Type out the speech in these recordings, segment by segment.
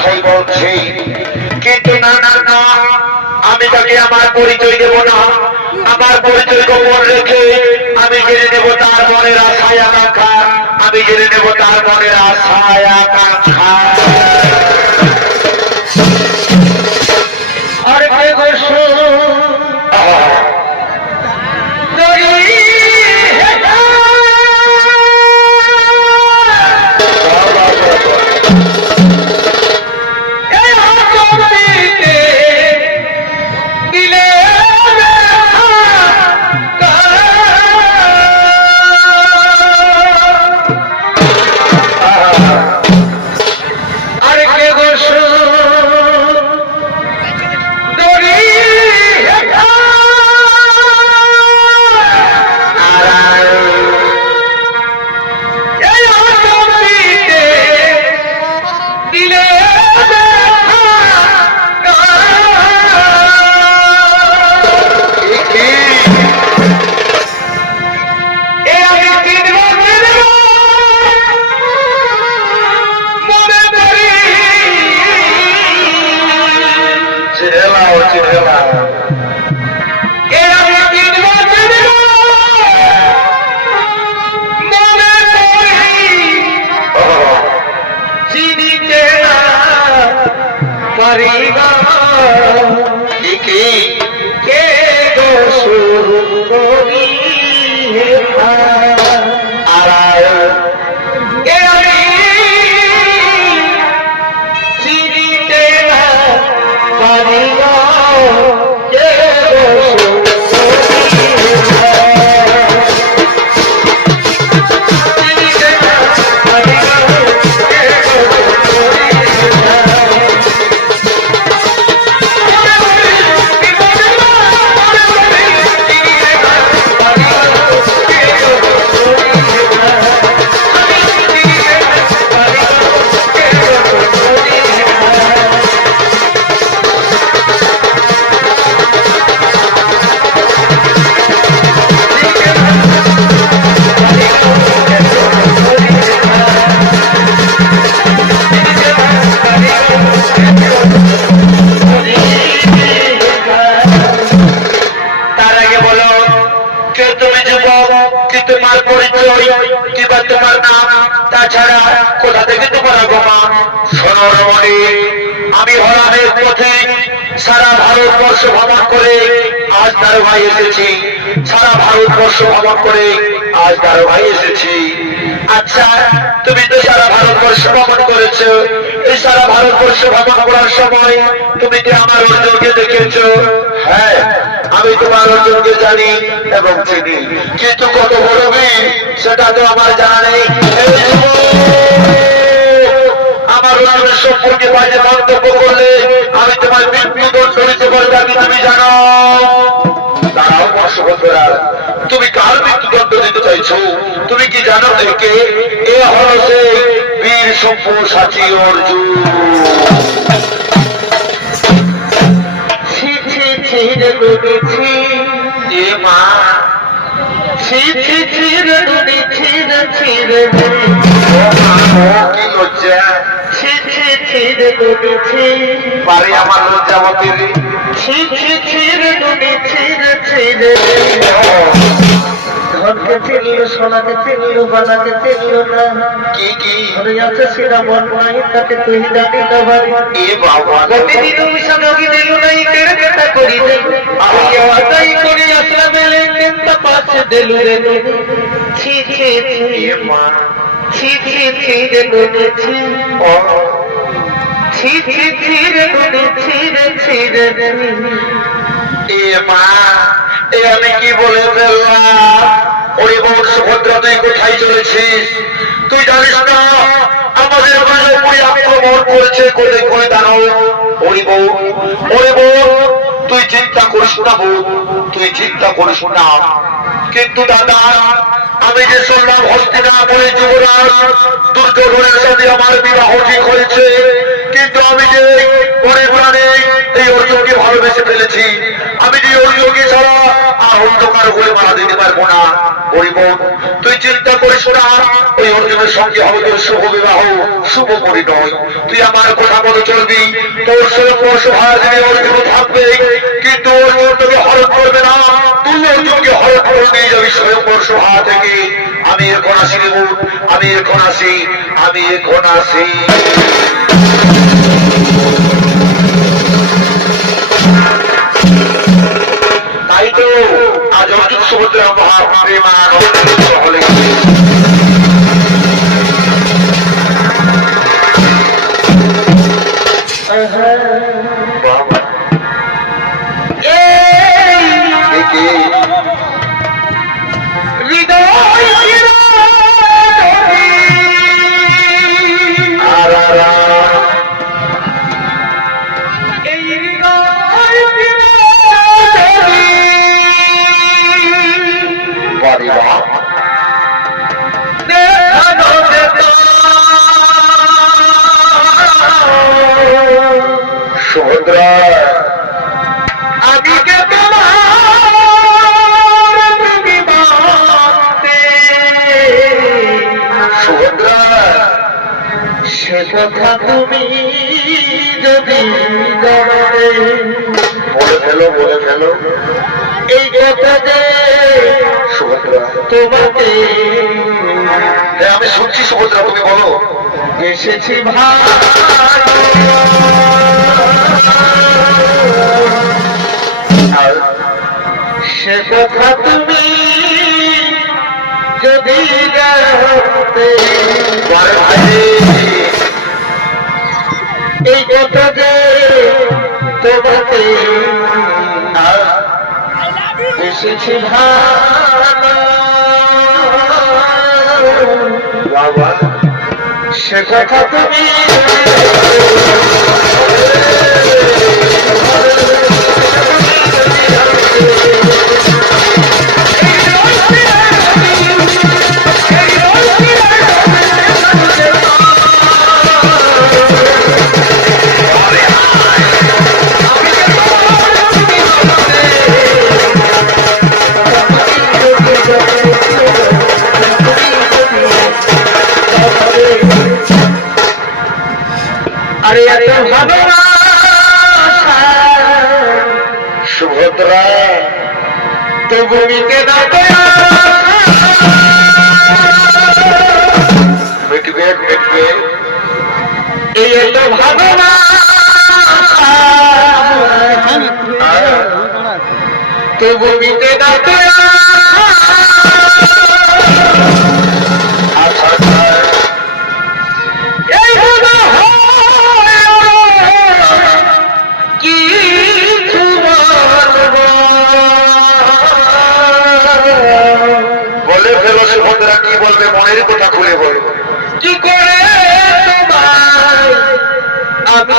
কথাই বলছি কিন্তু না না না, আমি তাকে আমার পরিচয় দেব না। আমার পরিচয় গোপন রেখে আমি জেনে নেব তার মনের আশায় আকাঙ্ক্ষা। আমি জেনে নেব তার মনের আশায় আকাঙ্ক্ষা। ভারতবর্ষ ভ্রমণ করে আজ দারোগায় এসেছি। সারা ভারতবর্ষ ভ্রমণ করে আজ দারোগায় এসেছি। আচ্ছা তুমি তো সারা ভারতবর্ষ ভ্রমণ করেছ। এই সারা ভারতবর্ষ ভ্রমণ করার সময় তুমি কি আমার অর্জুনকে দেখেছ? হ্যাঁ আমি তোমার অর্জুনকে জানি এবং চিনি। কিন্তু কত বড় সেটা তো আমার জানা নেই। আমার অর্জুনের সম্পর্কে বাজে মন্তব্য করলে আমি তোমার মৃত্যুদণ্ড তুমি জানো দাঁড়াও বর্ষবন্ধুরা তুমি কার মৃত্যুদণ্ড দিতে চাইছো? তুমি কি জানো একে? এ হলো সেই বীর সম্পূ সাচী অর্জুন। এ মা। ছি ছি ছি রে ছি রে ছি রে কি লজ্জা? রে দুনি ছি পারে আমার লজ্জাবতী ছি ছি ছি রে দুনি ছি রে ছি রে ধনকে চিনল সোনাকে চিনল বানাকে চিনল না। কি কি? ঘরে আছে সেটা মন নাই তাকে তুই জানি না এ বাবা প্রতিদিন মিশনকে দিল নাই কেড়ে কেটা করি দে আমি আদাই করি আসলা মেলে কিন্তু পাশে দিল রে। ছি ছি ছি মা। ছি ছি ছি রে নুনে ছি ও। ছি ছি ছি রে নুনে ছি রে ছি রে এ মা, এ আমি কি বলে ফেললাম? ওরে বোন সুভদ্রা, তুই কোথায় চলেছিস? তুই জানিস না, আমাদের রাজাপুরি আক্রমণ করেছে, কোলে কোলে দাঁড়ো ওরে বউ ওরে বউ, তুই চিন্তা করিস না বউ, তুই চিন্তা করিস না। কিন্তু দাদা, আমি যে শুনলাম হস্তিনাপুরে যুবরাজ দুর্যোধনের সাথে আমার বিবাহ ঠিক হয়েছে কিন্তু আমি যে ভালোবেসে ফেলেছি, আমি যে অর্জুনকে ছাড়া আর অন্ধকার হয়ে মারা দিতে পারব না। হরিবোন তুই চিন্তা করিস না ওই অর্জুনের সঙ্গে হবে তোর শুভ বিবাহ, শুভ পরিণয়। তুই আমার কথা মতো চলবি তোর সঙ্গে পরশুভা দেবে অর্জুন থাকবে। কিন্তু অর্জুন তোকে হরণ করবে না, তুই অর্জুনকে হরণ করে নিয়ে যাবি স্বয়ং পরশুভা থেকে। আমি এখন আসি আমি এখন আসি আমি এখন আসি কথা তুমি যদি বলে ফেলো বলে ফেলো। এই কথা যে তোমাকে হ্যাঁ আমি শুনছি সুভদ্রা তুমি বলো। এসেছি ভাই। আর সে কথা তুমি যদি জানতে ভাই। এই তোমাকে এসেছি বাবা সে কথা তুমি তবু মিটে না তো। মিটবে মিটবে। এই এত ভাবনা। ভূমিতে তবু বলে বন্ধুরা সুভদ্রা কি বলবে? মনের কথা খুলে বলবে। কি করে আমি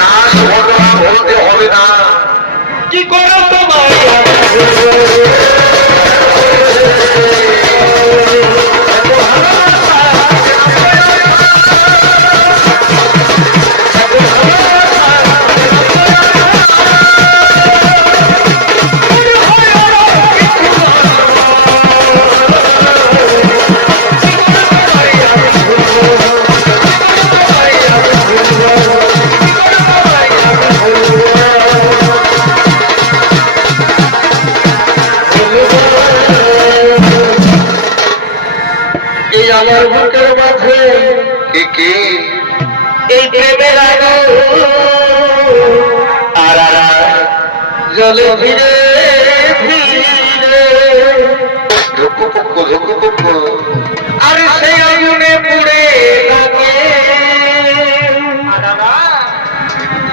না? সুভদ্রা বলতে হবে না। কি করে তোমায় এই আমার বুকের মাঝে। কি কি? এই প্রেমের আর। জলে ধীরে আর সেই আগুনে পুড়ে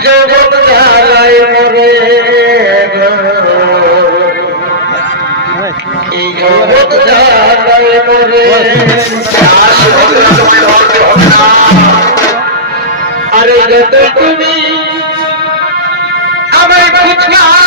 জগৎ জ্বালায় মরে আরে তুমি আমার ফুচকা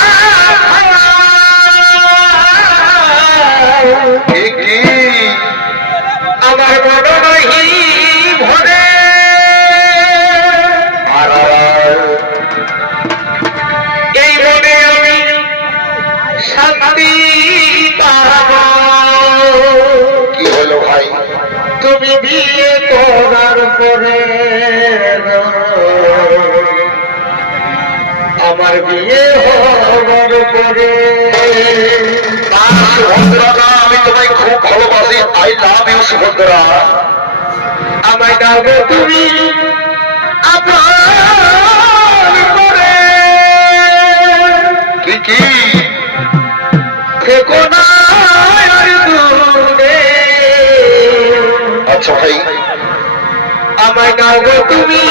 আমি তোমায় খুব ভালোবাসি। আই লাভ ইউ সুভদ্রা আমায় ডাকো তুমি কি আচ্ছা ভাই আমায় ডাকো তুমি।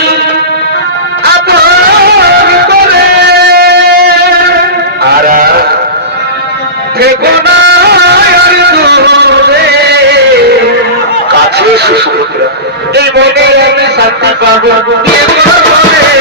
থেকো না কাছে সুভদ্রা এই মনে আমি শান্তি পাবো। শান্তি পাবো।